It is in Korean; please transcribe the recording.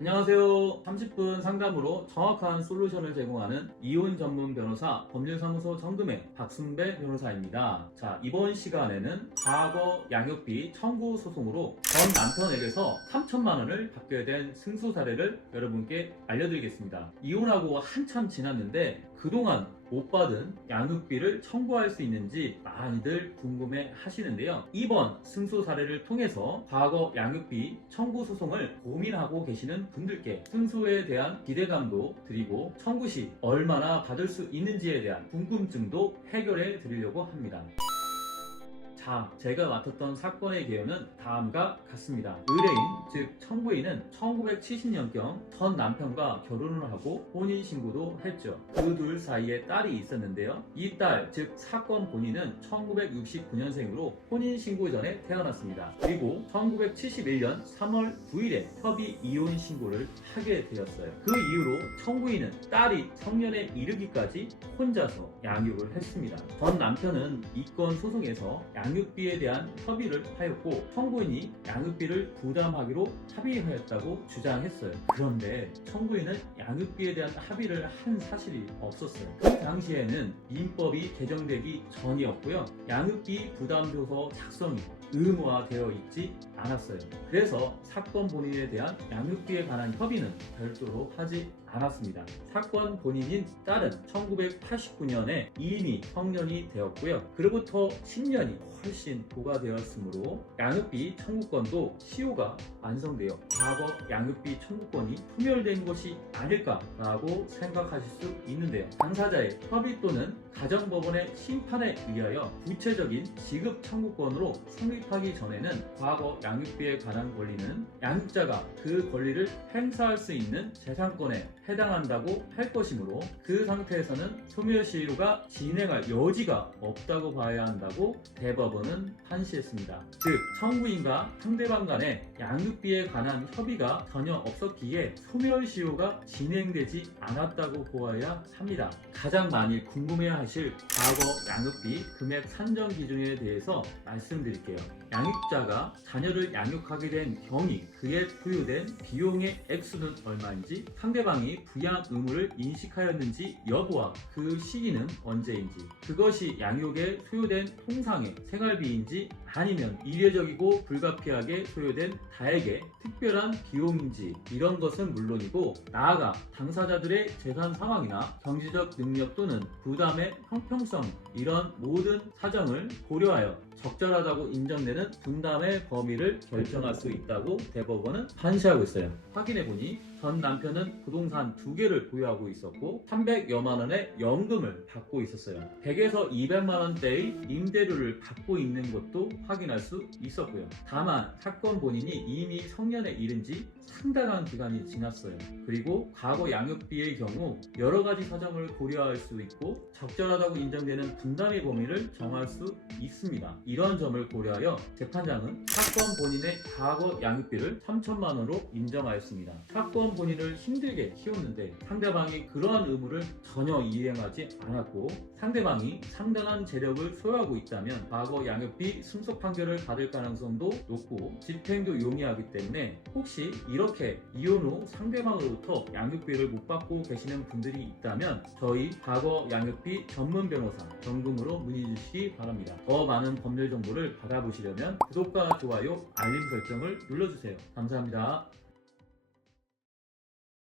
안녕하세요. 30분 상담으로 정확한 솔루션을 제공하는 이혼 전문 변호사 법률사무소 정금의 박순배 변호사입니다. 자, 이번 시간에는 과거 양육비 청구 소송으로 전 남편에게서 3천만 원을 받게 된 승소 사례를 여러분께 알려드리겠습니다. 이혼하고 한참 지났는데 그동안 못 받은 양육비를 청구할 수 있는지 많이들 궁금해 하시는데요. 이번 승소 사례를 통해서 과거 양육비 청구 소송을 고민하고 계시는 분들께 승소에 대한 기대감도 드리고 청구 시 얼마나 받을 수 있는지에 대한 궁금증도 해결해 드리려고 합니다. 자, 제가 맡았던 사건의 개요는 다음과 같습니다. 의뢰인, 즉 청구인은 1970년경 전 남편과 결혼을 하고 혼인신고도 했죠. 그 둘 사이에 딸이 있었는데요. 이 딸, 즉 사건 본인은 1969년생으로 혼인신고 전에 태어났습니다. 그리고 1971년 3월 9일에 협의 이혼 신고를 하게 되었어요. 그 이후로 청구인은 딸이 성년에 이르기까지 혼자서 양육을 했습니다. 전 남편은 이건 소송에서 양육비에 대한 협의를 하였고 청구인이 양육비를 부담하기로 합의하였다고 주장했어요. 그런데 청구인은 양육비에 대한 합의를 한 사실이 없었어요. 그 당시에는 민법이 개정되기 전이었고요. 양육비 부담조서 작성이 의무화되어 있지 않았어요. 그래서 사건 본인에 대한 양육비에 관한 협의는 별도로 하지 않았습니다. 사건 본인인 딸은 1989년에 이미 성년이 되었고요. 그로부터 10년이 훨씬 부과되었으므로 양육비 청구권도 시효가 완성되어 과거 양육비 청구권이 소멸된 것이 아닐까라고 생각하실 수 있는데요. 당사자의 협의 또는 가정법원의 심판에 의하여 구체적인 지급 청구권으로 성립하기 전에는 과거 양육비에 관한 권리는 양육자가 그 권리를 행사할 수 있는 재산권에 해당한다고 할 것이므로 그 상태에서는 소멸시효가 진행할 여지가 없다고 봐야 한다고 대법원은 판시했습니다. 즉 청구인과 상대방 간의 양육비에 관한 협의가 전혀 없었기에 소멸시효가 진행되지 않았다고 보아야 합니다. 가장 많이 궁금해하실 과거 양육비 금액 산정 기준에 대해서 말씀드릴게요. 양육자가 자녀를 양육하게 된 경위, 그에 소요된 비용의 액수는 얼마인지, 상대방이 부양 의무를 인식하였는지 여부와 그 시기는 언제인지, 그것이 양육에 소요된 통상의 생활비인지 아니면 이례적이고 불가피하게 소요된 다액의 특별한 비용인지, 이런 것은 물론이고 나아가 당사자들의 재산 상황이나 경제적 능력 또는 부담의 형평성, 이런 모든 사정을 고려하여 적절하다고 인정되는 분담의 범위를 결정할 수 있다고 대법원은 판시하고 있어요. 확인해보니 전 남편은 부동산 2개를 보유하고 있었고 300여만 원의 연금을 받고 있었어요. 100에서 200만 원대의 임대료를 받고 있는 것도 확인할 수 있었고요. 다만 사건 본인이 이미 성년에 이른 지 상당한 기간이 지났어요. 그리고 과거 양육비의 경우 여러 가지 사정을 고려할 수 있고 적절하다고 인정되는 분담의 범위를 정할 수 있습니다. 이런 점을 고려하여 재판장은 사건 본인의 과거 양육비를 3천만 원으로 인정하였습니다. 사건 본인을 힘들게 키웠는데 상대방이 그러한 의무를 전혀 이행하지 않았고 상대방이 상당한 재력을 소유하고 있다면 과거 양육비 승소 판결을 받을 가능성도 높고 집행도 용이하기 때문에 혹시 이렇게 이혼 후 상대방으로부터 양육비를 못 받고 계시는 분들이 있다면 저희 과거 양육비 전문 변호사 정금으로 문의 주시기 바랍니다. 더 많은 법률 정보를 받아보시려면 구독과 좋아요, 알림 설정을 눌러주세요. 감사합니다.